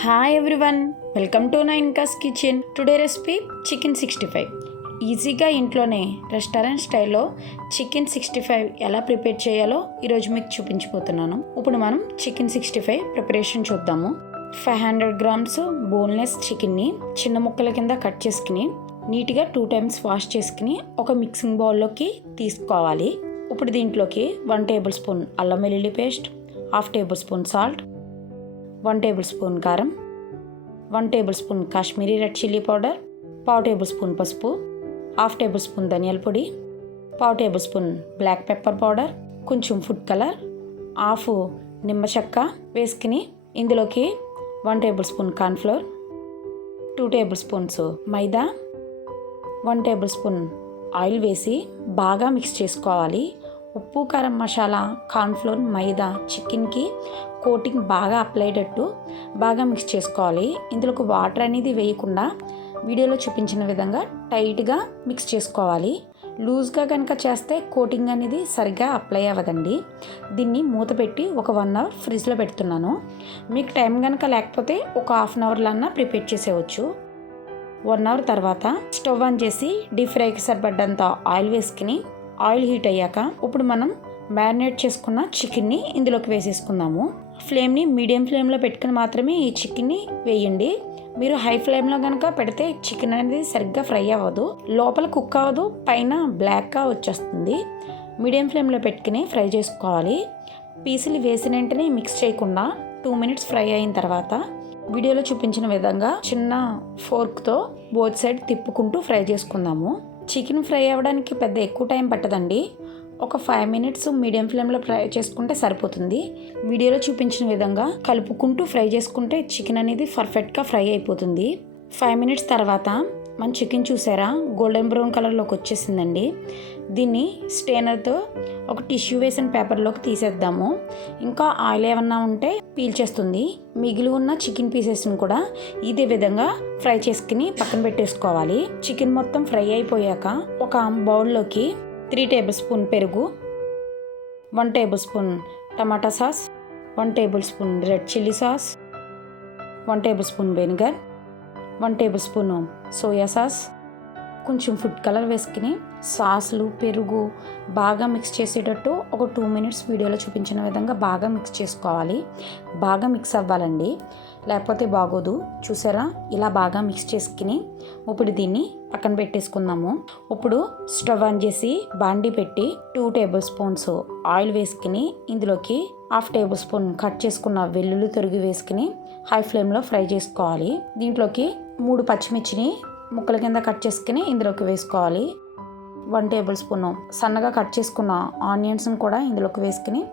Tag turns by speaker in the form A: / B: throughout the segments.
A: Hi everyone welcome to నైన్కాస్ kitchen today recipe chicken sixty five ఈజీగా ఇంట్లోనే restaurant స్టైల్లో chicken sixty five ఎలా prepare చేయాలో ఈరోజు మీకు చూపించిపోతున్నాను ఇప్పుడు మనం చికెన్ సిక్స్టీ ఫైవ్ ప్రిపరేషన్ చూద్దాము ఫైవ్ హండ్రెడ్ గ్రామ్స్ బోన్లెస్ చికెన్ని చిన్న ముక్కల కింద కట్ చేసుకుని నీట్గా టూ టైమ్స్ వాష్ చేసుకుని ఒక మిక్సింగ్ బౌల్లోకి తీసుకోవాలి. ఇప్పుడు దీంట్లోకి వన్ టేబుల్ స్పూన్ అల్లం వెల్లుల్లి paste half tablespoon salt one tablespoon కారం one tablespoon Kashmiri red chilli powder పావు టేబుల్ స్పూన్ పసుపు హాఫ్ టేబుల్ స్పూన్ ధనియాల పొడి పావు tablespoon black pepper powder కొంచెం ఫుడ్ కలర్ హాఫ్ నిమ్మ చెక్క వేసుకుని ఇందులోకి one tablespoon cornflour two tablespoons maida one tablespoon oil వేసి బాగా మిక్స్ చేసుకోవాలి. ఉప్పు కారం మసాలా కార్న్ఫ్లోర్ మైదా చికెన్కి కోటింగ్ బాగా అప్లై బాగా మిక్స్ చేసుకోవాలి. ఇందులోకి వాటర్ అనేది వేయకుండా వీడియోలో చూపించిన విధంగా టైట్గా మిక్స్ చేసుకోవాలి. లూజ్గా కనుక చేస్తే కోటింగ్ అనేది సరిగ్గా అప్లై అవ్వదండి. దీన్ని మూత పెట్టి ఒక వన్ అవర్ ఫ్రిడ్జ్లో పెడుతున్నాను. మీకు టైం కనుక లేకపోతే ఒక హాఫ్ అన్ అవర్లన్నా ప్రిపేర్ చేసేవచ్చు. వన్ అవర్ తర్వాత స్టవ్ ఆన్ చేసి డీప్ ఫ్రైకి సరిపడ్డంత ఆయిల్ వేసుకుని ఆయిల్ హీట్ అయ్యాక ఇప్పుడు మనం మ్యారినేట్ చేసుకున్న చికెన్ని ఇందులోకి వేసేసుకుందాము. ఫ్లేమ్ని మీడియం ఫ్లేమ్లో పెట్టుకుని మాత్రమే ఈ చికెన్ని వేయండి. మీరు హై ఫ్లేమ్లో కనుక పెడితే చికెన్ అనేది సరిగ్గా ఫ్రై అవ్వదు. లోపల కుక్ అవ్వదు పైన బ్లాక్గా వచ్చేస్తుంది. మీడియం ఫ్లేమ్లో పెట్టుకుని ఫ్రై చేసుకోవాలి. పీసులు వేసిన వెంటనే మిక్స్ చేయకుండా టూ మినిట్స్ ఫ్రై అయిన తర్వాత వీడియోలో చూపించిన విధంగా చిన్న ఫోర్క్తో బోత్ సైడ్ తిప్పుకుంటూ ఫ్రై చేసుకుందాము. చికెన్ ఫ్రై అవ్వడానికి పెద్ద ఎక్కువ టైం పట్టదండి. ఒక ఫైవ్ మినిట్స్ మీడియం ఫ్లేమ్లో ఫ్రై చేసుకుంటే సరిపోతుంది. వీడియోలో చూపించిన విధంగా కలుపుకుంటూ ఫ్రై చేసుకుంటే చికెన్ అనేది పర్ఫెక్ట్గా ఫ్రై అయిపోతుంది. ఫైవ్ మినిట్స్ తర్వాత మన చికెన్ చూసారా? గోల్డెన్ బ్రౌన్ కలర్లోకి వచ్చేసిందండి. దీన్ని స్టేనర్తో ఒక టిష్యూ వేసిన పేపర్లోకి తీసేద్దాము. ఇంకా ఆయిల్ ఏమన్నా ఉంటే పీల్చేస్తుంది మిగిలి ఉన్న చికెన్ పీసెస్ని కూడా ఇదే విధంగా ఫ్రై చేసుకుని పక్కన పెట్టేసుకోవాలి. చికెన్ మొత్తం ఫ్రై అయిపోయాక ఒక బౌల్లోకి త్రీ టేబుల్ స్పూన్ పెరుగు one tablespoon tomato sauce one tablespoon red chilli sauce one tablespoon vinegar one tablespoon soya sauce. కొంచెం ఫుడ్ కలర్ వేసుకుని సాస్లు పెరుగు బాగా మిక్స్ చేసేటట్టు ఒక టూ మినిట్స్ వీడియోలో చూపించిన విధంగా బాగా మిక్స్ చేసుకోవాలి. బాగా మిక్స్ అవ్వాలండి. లేకపోతే బాగోదు. చూసారా? ఇలా బాగా మిక్స్ చేసుకుని ఇప్పుడు దీన్ని పక్కన పెట్టేసుకుందాము. ఇప్పుడు స్టవ్ ఆన్ చేసి బాండి పెట్టి టూ టేబుల్ స్పూన్స్ ఆయిల్ వేసుకుని ఇందులోకి హాఫ్ టేబుల్ స్పూన్ కట్ చేసుకున్న వెల్లుల్లి తొరిగి వేసుకుని హై ఫ్లేమ్లో ఫ్రై చేసుకోవాలి. దీంట్లోకి మూడు పచ్చిమిర్చిని ముక్కల కింద కట్ చేసుకుని ఇందులోకి వేసుకోవాలి. వన్ టేబుల్ స్పూన్ సన్నగా కట్ చేసుకున్న ఆనియన్స్ని కూడా ఇందులోకి వేసుకుని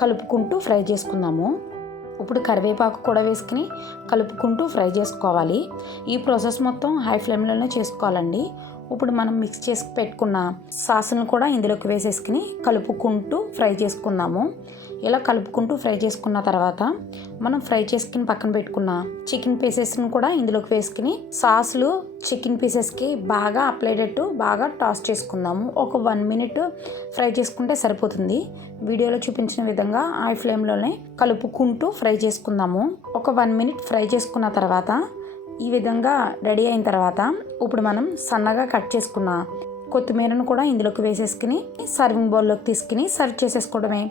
A: కలుపుకుంటూ ఫ్రై చేసుకుందాము. ఇప్పుడు కరివేపాకు కూడా వేసుకుని కలుపుకుంటూ ఫ్రై చేసుకోవాలి. ఈ ప్రాసెస్ మొత్తం హై ఫ్లేమ్లోనే చేసుకోవాలండి. ఇప్పుడు మనం మిక్స్ చేసి పెట్టుకున్న సాసులను కూడా ఇందులోకి వేసేసుకుని కలుపుకుంటూ ఫ్రై చేసుకుందాము. ఇలా కలుపుకుంటూ ఫ్రై చేసుకున్న తర్వాత మనం ఫ్రై చేసుకుని పక్కన పెట్టుకున్న చికెన్ పీసెస్ని కూడా ఇందులోకి వేసుకుని సాసులు చికెన్ పీసెస్కి బాగా అప్లైడెట్టు బాగా టాస్ చేసుకుందాము. ఒక వన్ మినిట్ ఫ్రై చేసుకుంటే సరిపోతుంది. వీడియోలో చూపించిన విధంగా ఆయి ఫ్లేమ్లోనే కలుపుకుంటూ ఫ్రై చేసుకుందాము. ఒక వన్ మినిట్ ఫ్రై చేసుకున్న తర్వాత ఈ విధంగా రెడీ అయిన తర్వాత ఇప్పుడు మనం సన్నగా కట్ చేసుకున్న కొత్తిమీరను కూడా ఇందులోకి వేసేసుకుని సర్వింగ్ బౌల్లోకి తీసుకుని సర్వ్ చేసేసుకోవడమే.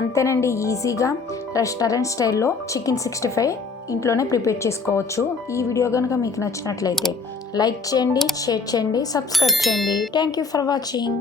A: అంతేనండి ఈజీగా రెస్టారెంట్ స్టైల్లో చికెన్ సిక్స్టీ ఫైవ్ ఇంట్లోనే ప్రిపేర్ చేసుకోవచ్చు. ఈ వీడియో కనుక మీకు నచ్చినట్లయితే లైక్ చేయండి షేర్ చేయండి సబ్స్క్రైబ్ చేయండి. Thank you for watching.